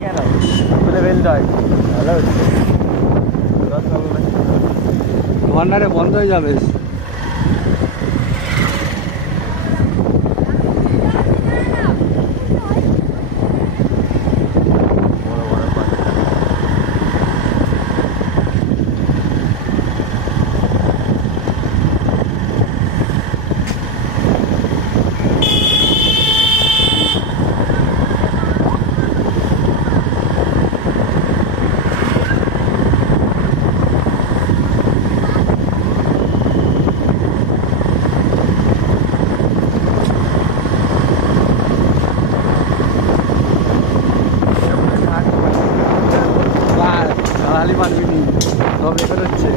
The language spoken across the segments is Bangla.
কেন খুলে ফেলতে হয়? ভালো হচ্ছে, ভান্ডারে বন্ধ হয়ে যাবে। গালালি মারবি নি, সব রেকর্ড হচ্ছে।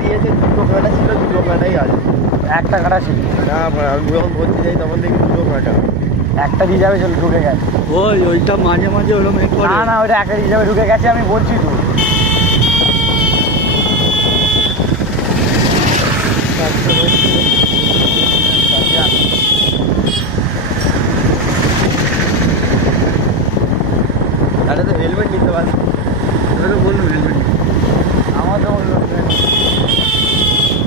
দিয়েছে দুটো কাটা ছিল, দুটো কাটাই আছে। একটা কাটা ছিল না, আমি যখন ভর্তি যাই তখন দেখি দুটো কাটা। একটা দিয়ে যাবে, চল ঢুকে গেছে। ওইটা মাঝে মাঝে ওরকম না না, ওইটা একটা দিয়ে যাবে, ঢুকে গেছে, আমি বলছি তো। তাহলে তো হেলমেট নিতে পারছি। বলুন হেলমেট, আমার তো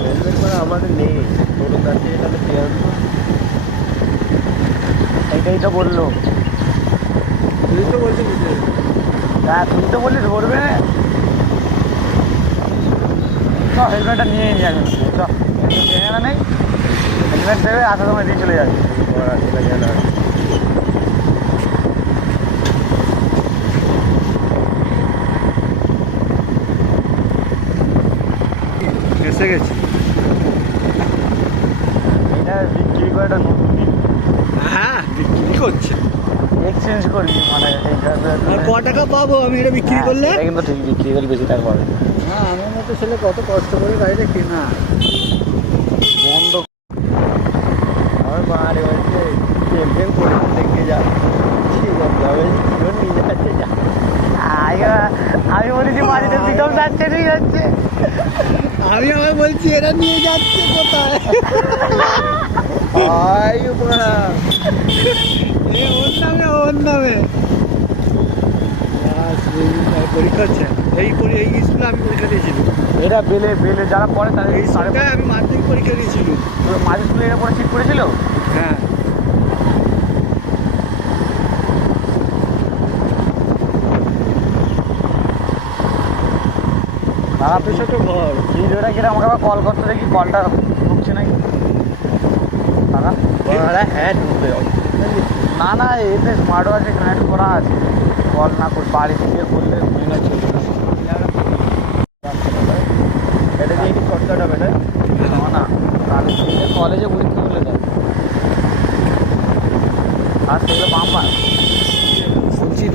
হেলমেট মানে আমাদের নেই, টোটোর কাছে তাহলে পেয়ে আসবো। এইটাই তো বললো। তুই তো বলছি হ্যাঁ, তুই তো বললি ধরবে। চ হেলমেটটা নিয়ে নিয়ে যাবে, চ হেলমেট না নেই, হেলমেট দেবে, আসার সময় দিয়ে চলে যাবে। এসে গেছি। এটা বিক্রি করে একটা নতুন হ্যাঁ, বিক্রি করছে। এক্সচেঞ্জ করবি মানে এইটা। ক টাকা পাবো আমি এটা বিক্রি করলে? কিন্তু ঠিক বিক্রি করলে বেশি টাকা পাবে। হ্যাঁ, আমার মতো ছেলে কত কষ্ট করে গাড়িটা কেনা। বন্ধ আমার মারে বলছে প্রেম করে দেখে যা, নিয়ে যাচ্ছে যা। আমি বলেছি মাঝিটা প্রীতম যাচ্ছে, ঠিক যাচ্ছে। আমি আবার বলছি এরা নিয়ে যাচ্ছে কোথায়? ওর নামে পরীক্ষা হচ্ছে। এই স্কুলে আমি পরীক্ষা দিয়েছিলাম। এটা বেলে বেলে যারা পড়ে তাদের এই স্কুলটায় আমি মাধ্যমিক পরীক্ষা দিয়েছিলাম। মাঝে স্কুলে এরা পরে ঠিক করেছিল। হ্যাঁ, দাদা ছোট ঘর। ভিডিওটা কিনা আমাকে আবার কল করতে দেখি, কলটা ঢুকছে নাকি দাদা? হ্যাঁ ঢুকবে। না না, এতে স্মার্ট ওয়াচে কানেক্ট করা আছে, কল না করে বাড়ি থেকে করলে মহিনা চলবে না। এটা দিয়ে কি শর্টকাট হবে না? না, তাহলে কলেজে পরীক্ষা করলে দেয়, আর সেগুলো বাম্পার শুনছি।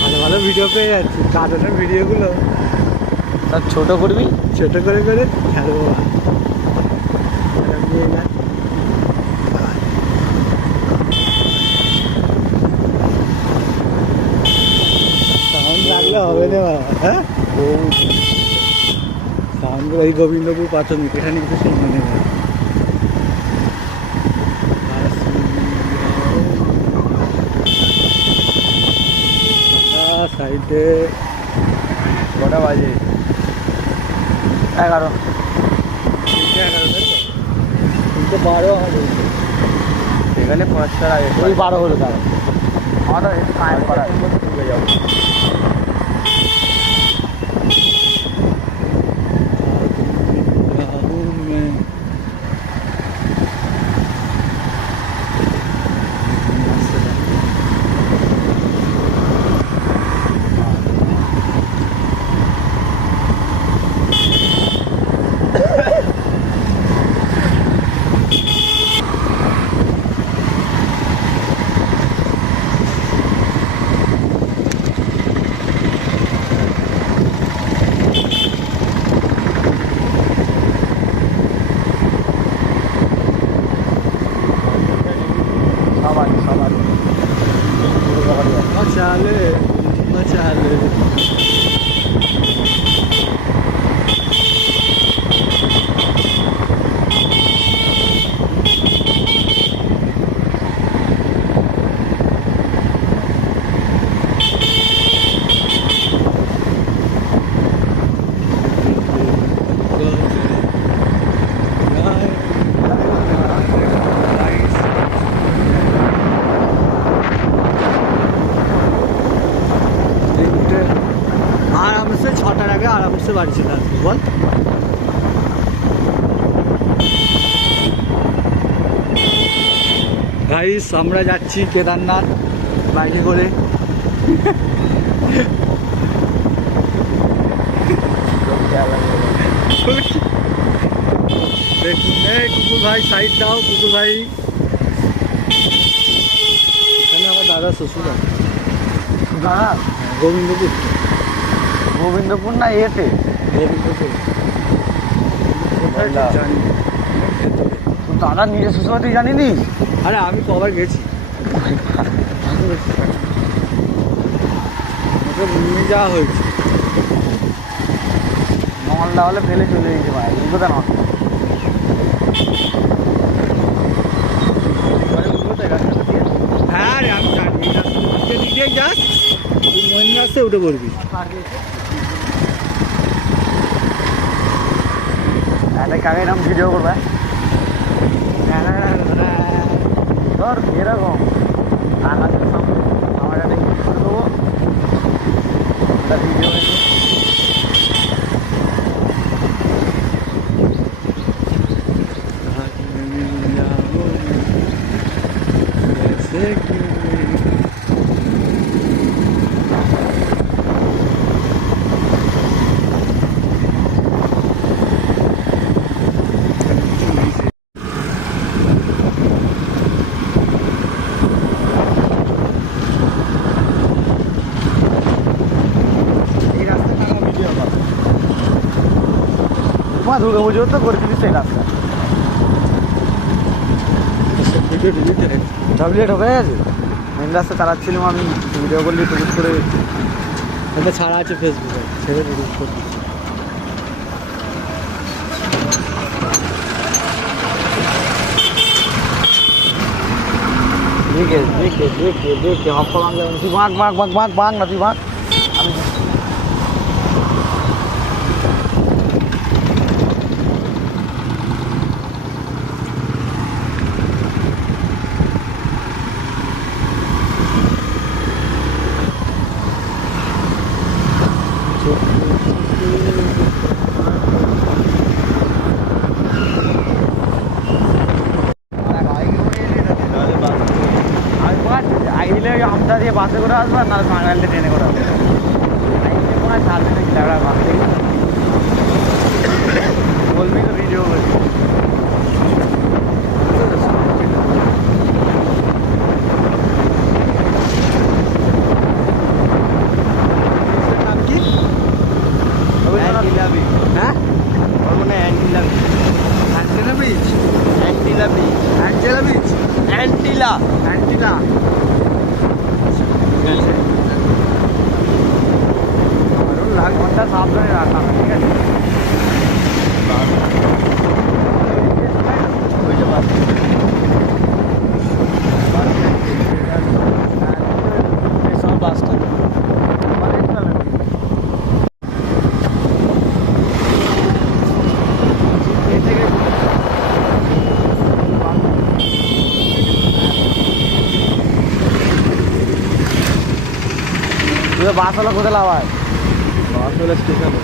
ভালো ভালো ভিডিও পেয়ে যাচ্ছি, কার্টুনের ভিডিওগুলো তার ছোটো করবি, ছোটো করে করে খেলবো। সাউন্ড লাগলে হবে না বাবা। হ্যাঁ, সাউন্ড এই গোবিন্দপুর প্রাথমিক, এখানে কিছু শুনতে নেই। সাইডে কটা বাজে? 11। 12 হবে এখানে 5টার আগে 12 হলো। তার আমাদের টাইম করা ঢুকে যাবো। বাসে বাড়ি চলে আসবো বল। গাইস আমরা যাচ্ছি কেদারনাথ বাইকে করে। দেখুন এই কুকুর ভাই সাইড দাও, কুকুর ভাই। এখানে আমার দাদা শ্বশুর আছে। দাদা গোবিন্দপুর। গোবিন্দপুর না এতে গোবিন্দপুর কোথায় ঠিক জানি না। তোর দাদা নিজের শ্বশুর তুই জানিনি? আরে আমি কবার গেছি, ওকে নিয়ে যাওয়া হয়েছে। নলদা হলে ফেলে চলে যেতে ভাই, এই কথা নয়। হ্যাঁ রে আমি জানি এই রাস্তা দিয়ে যাস, তুই মহিন রাস্তায় উঠে পড়বি। একটা কাকে এরকম ভিডিও করবে ধর এরকম আকাশের সামনে আমার একটা গিফট করে দেবো, একটা ভিডিও হয়েছে। এই রাস্তা টাকা ভিডিও করে তোমার দুর্গা পুজো তো করে দিবি সেই রাস্তা ডবলেট হয়ে গেছে। মেন রাস্তা চালাচ্ছিলাম আমি, ভিডিও করলি টুকুট করে এটা ছাড়া আছে ফেসবুকে, ছেড়ে রিলিজ করবি। দেখে দেখে দেখে দেখে হপ্পা ভাঙলে তুই ভাগ ভাগ ভাগ ভাগ ভাগ না তুই ভাগ। আমি আইলে আমটা দিয়ে বাসে করে আসবো আর না বাঙালিতে ট্রেনে করে আসবো। আইলে কোনো চার দিনে লেবড়া বাস থেকে বলবি তো ভিডিও করবি। নাম কি? Antilla beach. হ্যাঁ ওর মনে হয় Antilla beach. Antenna beach, Antilla beach. Antenna beach, Antilla antenna. ঠিক আছে আরও লাখ ঘন্টা সাবধানে রাখা ঠিক আছে। ওই যে বাস সব বাসটা বাস হলো কোথায় লাভায় বাস হলে স্টেশনে।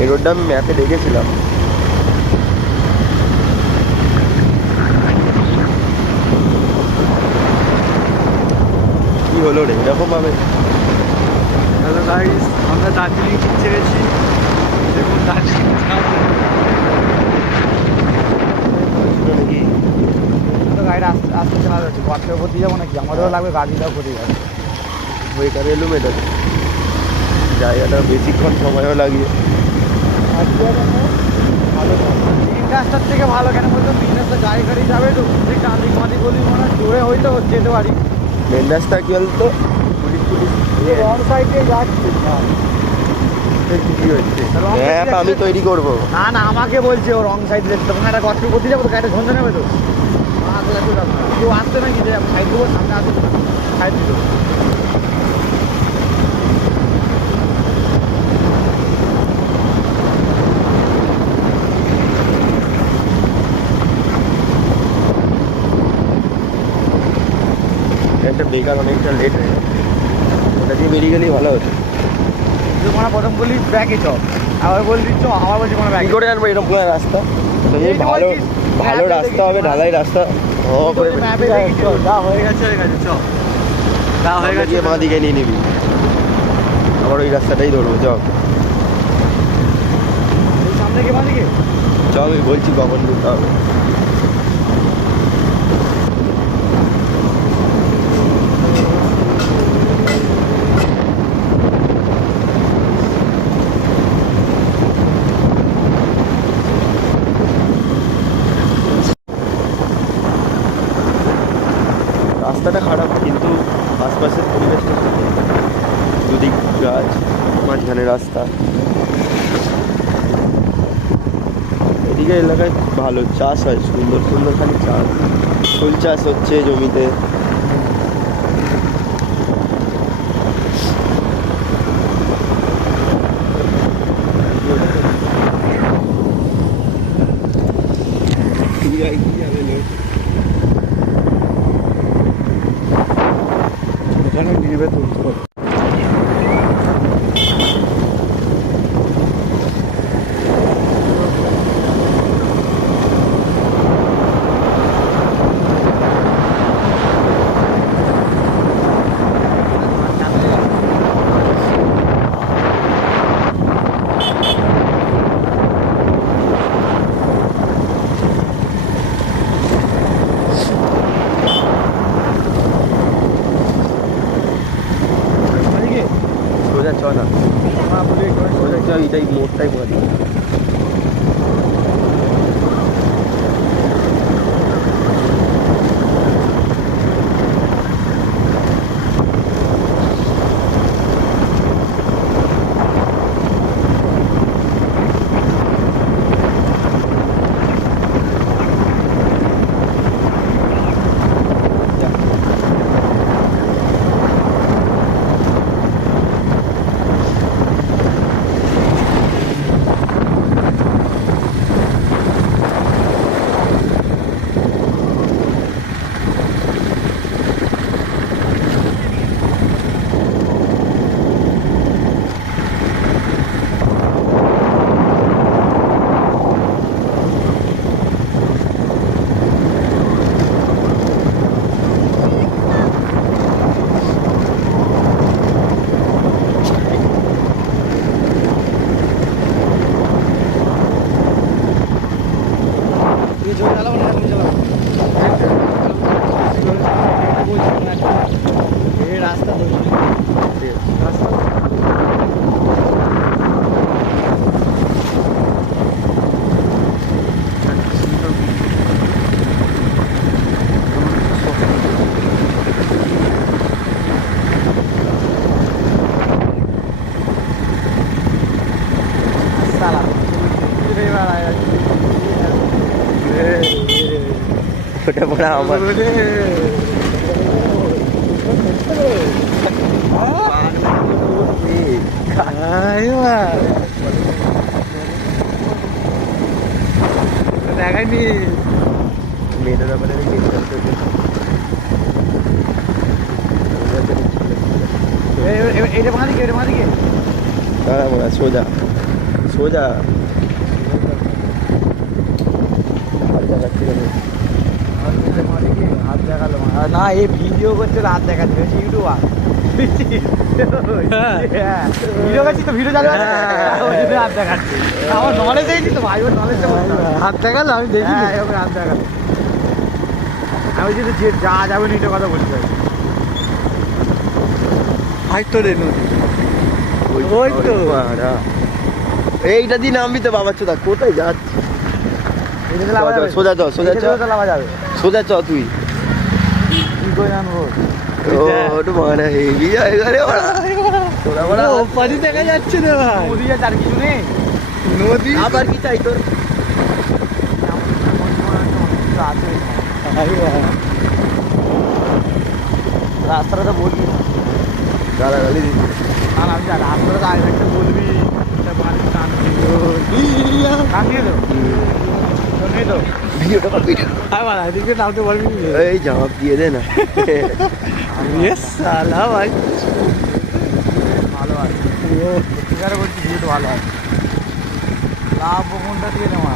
এই রোডটা আমি ম্যাপে দেখেছিলাম। কি হলো রে এরকম ভাবে? হ্যালো গাইস, আমরা দার্জিলিং পৌঁছে গেছি। দেখুন দার্জিলিং নাকি তো গাড়িটা আস্তে আস্তে চালা যাচ্ছে, গর্তের উপর দিয়ে যাবো নাকি? আমাদেরও লাগবে, গাড়িটাও করে যাবে। ওইখানে এলুম এটা জায়গাটা বেশিক্ষণ সময়ও লাগে। মেন রাস্তার থেকে ভালো কেন বলতো? মেন রাস্তা গাড়ি গাড়ি যাবে তো, যে কাঁদি মাদি গলি মনে জোরে হইতো যেতে পারি। মেন রাস্তা কি বলতো, পুলিশ পুলিশ রং সাইড দিয়ে যাচ্ছি। কি হচ্ছে? ম্যাপ আমি তৈরি করবো। না না, আমাকে বলছে ও রং সাইড দেখতে, তখন একটা গর্তের উপর দিয়ে যাবো তো, গাড়িটা ঝঞ্ঝে নেবে তো। কেউ আসতে নাকি যে সাইড দেবো, সামনে আসতে সাইড দিল। একটা বেকার অনেকটা লেট হয়ে গেছে, ওটা দিয়ে বেরিয়ে গেলেই ভালো হতো। তুই মনে প্রথম বলি ব্যাগে চ, আবার বললি চ, আবার বলছি মনে কি ব্যাগে। করে জানবো এরকম কোনো রাস্তা? তো এই এই তো ভালো বলছিস, ভালো ম্যাপে রাস্তা দেখেছি হবে, বল। ঢালাই রাস্তা করে ম্যাপে দেখেছি, যা হয়ে গেছে। হয়ে গেছে চ। যা হয়ে গেছে গিয়ে মা দিকে নিয়ে নিবি, আবার ওই রাস্তাটাই ধরবো। চ এই সামনে কে মাদিকে? চ, আমি বলছি কখন ঢুকতে হবে। রাস্তাটা খারাপ কিন্তু আশপাশের পরিবেশটা সুন্দর, দুদিক গাছ, মাঝখানে রাস্তা। এদিকে এলাকায় ভালো চাষ হয়, সুন্দর সুন্দর খালি চাষ, ফুল চাষ হচ্ছে জমিতে। এখানে নিবে তো। সোজা চ না, সোজা চ, এইটাই মোড়টাই পড়ে দিই। ওটা পড়া আমার দেখাইনি মেয়েটার ব্যাপারে এইটা মাদিকে, এটা মাদিকে। সোজা সোজা হাত দেখাচ্ছি না। হাত দেখালো না, এই ভিডিও করছে হাত দেখাচ্ছে ইউটিউবার। হ্যাঁ ভিডিও করছি তো, ভিডিও চালু আছে, ওই জন্য হাত দেখাচ্ছে। আমার নলেজ এইছি তো ভাই, ওর নলেজটা হাত দেখালো, আমি দেখি এরকম হাত দেখালো। আমি যদি যে যা যাবে নিতে কথা বলতে পারি। হাই তো রে নদী, ওই তো এইটা দিয়ে নামবি তো বাবা চোদা, কোথায় যাচ্ছি? সোজা চ, সোজা চ, সোজা চ তুই। কি করে জানবো? ওটা মারা হেভি জায়গা রে ওরা। ওপারি দেখা যাচ্ছে রে ভাই, নদী আছে আর কিছু নেই। নদী আবার কি চাই তোর? রাস্তাটা তো বলবি না। গালাগালি দিচ্ছি। না না, আমি রাস্তাটা তো আগে একটা বলবি, কাটিয়ে দেবো নেই তো ভিডিওটা করবি না? এদিকে নামতে পারবি না। এই জামাপ দিয়ে দে না। সালা ভাই ভালো আছে, ঠিকারে বলছি ভিউটা ভালো আছে। লাভ কোনটা দিয়ে নেওয়া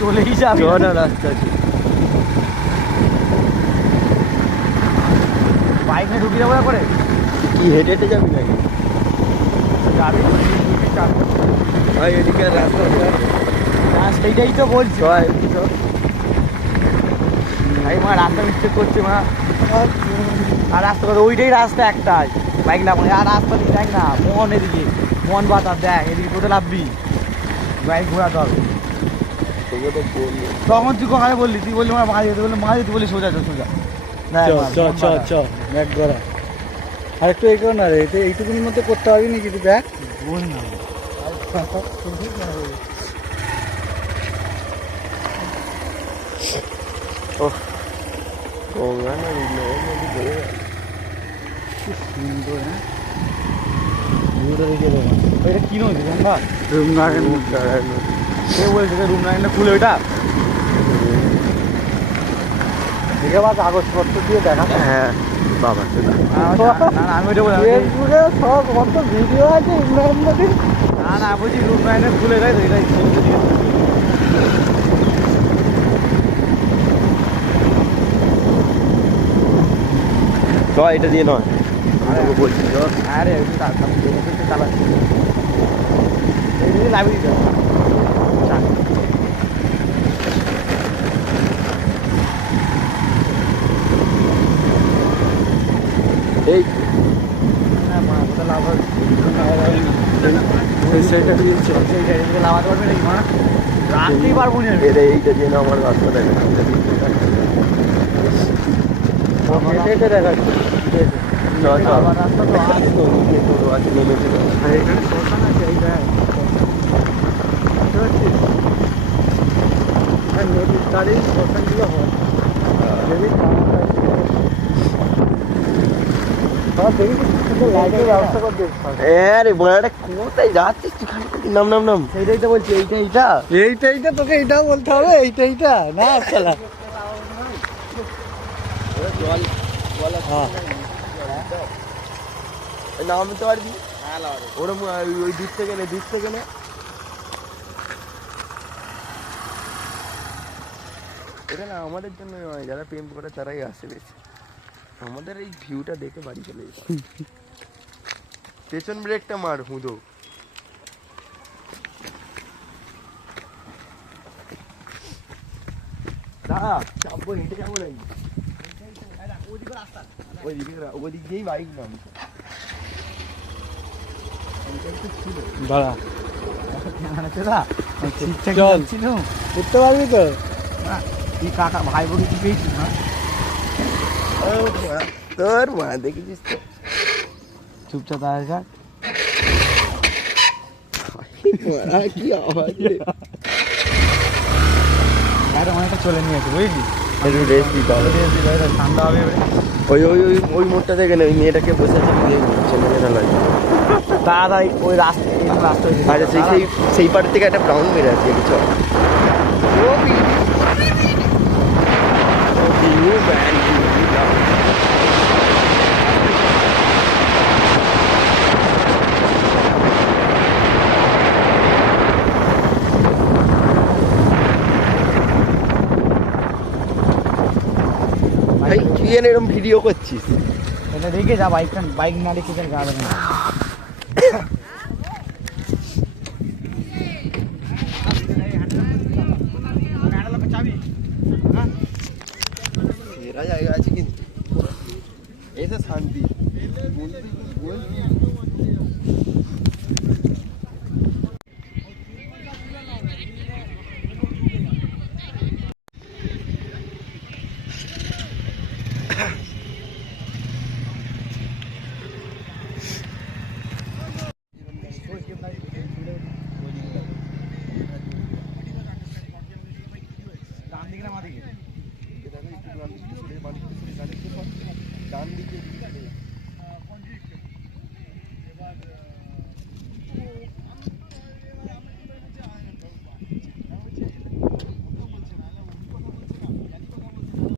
চলেই যাবে। চ না, রাস্তা আছে। বাইক নিয়ে ঢুকিয়ে যাবো করে কি হেঁটে হেঁটে যাবি নাকি? যাবি ভাই এদিকে রাস্তা সেইটাই তো বলছি ভাই। ভাই মা রাস্তা মিস্টেক করছে মা। আর রাস্তা করে ওইটাই রাস্তা একটাই, বাইক লাগানো। আর রাস্তা দিকে দেখ না, মোহন এদিকে, মোহন বাতার দেখ, এদিকে কোথায় লাভবি, বাইক ঘোরাতে হবে। তোকে তো বললি তখন তুই কোথায় বললি, তুই বললি আমার মাঝে যেতে বললি, মাঝে তুই বললি সোজা সোজা। ব্যাগ করা আর একটু এই করো না রে, এইটুকুনির মধ্যে করতে পারবি না কিন্তু ব্যাগ বল না গঙ্গা না নদী ধরে সুন্দর। হ্যাঁ ভিউটা দেখে দেবো। ওইটা কি নদী গঙ্গা? কে বলছে রুম লাইনটা খুলে ওইটা দেখে বা কাগজপত্র দিয়ে দেখা। হ্যাঁ বাবা না না, আমি ওইটা বললাম ফেসবুকে সব কত ভিডিও আছে ইমরান নদীর। না না, বলছি রুম লাইনে খুলে দেয় তো, এটাই চ এটা দিয়ে নয়, তোকে বলছি চ। আরে আমি দেখে চালাচ্ছি, এই দিকে লাভি দিতে এই লাভ হবে। সেটা দিয়েছে এইদিকে লাভাতে পারবে নাকি মা? রাখতেই পারবো না আমি। এইটা দিয়ে না আমার রাস্তা দেখা হেঁটে হেঁটে দেখাচ্ছে। আবার রাস্তা তো আছে তো। টোটো আছে, নেমেছে তো। আর এখানে শ্মশান আছে, এইটা বুঝতে পারছিস? হ্যাঁ, নদীর ধারেই শ্মশানগুলো হয়। যদি লাইটের ব্যবস্থা করে দিস। হ্যাঁ রে বোনাটা কোথায় যাচ্ছিস তুই? খালি নাম নাম নাম। সেইটাই তো বলছি, এইটা এইটা তোকে এইটাও বলতে হবে, এইটা না খেলা। নামতে পারবি ওরম ওই দিক থেকে নে, দিক থেকে নে। এটা না আমাদের জন্য নয়, যারা প্রেম করে তারাই আসে বেশি। আমাদের এই ভিউটা দেখে বাড়ি চলে যেতে হবে। পেছন ব্রেকটা মার হুঁদো। দাঁড়া, চাপবো, হেঁটে যাবো নাকি? ওইদিক দিয়েই বাইক নাম দাঁড়া, ঠিকঠাক চল। ছিল। উঠতে পারবি তো? তুই কাকা ভাই বোন কি পেয়েছিস না? তোর মা দেখেছিস তো? চুপচাপ দাঁড়িয়ে থাক। কি আওয়াজ রে? গাড়ি অনেকটা চলে নিয়েছে বুঝলি, একটু রেস্ট দিতে হবে। ঠান্ডা হবে এবারে। ওই মোড়টা দেখে না, ওই মেয়েটাকে বসে আছে, ছেলে না লাগে। তাড়াতাড়ি ওই রাস্তা হয়েছে। আরে সেই পার থেকে একটা ব্রাউন মেরে আছে কিছু। এনে এরকম ভিডিও করছিস? এটা রেখে যা, বাইক না রেখে যা যাবে না।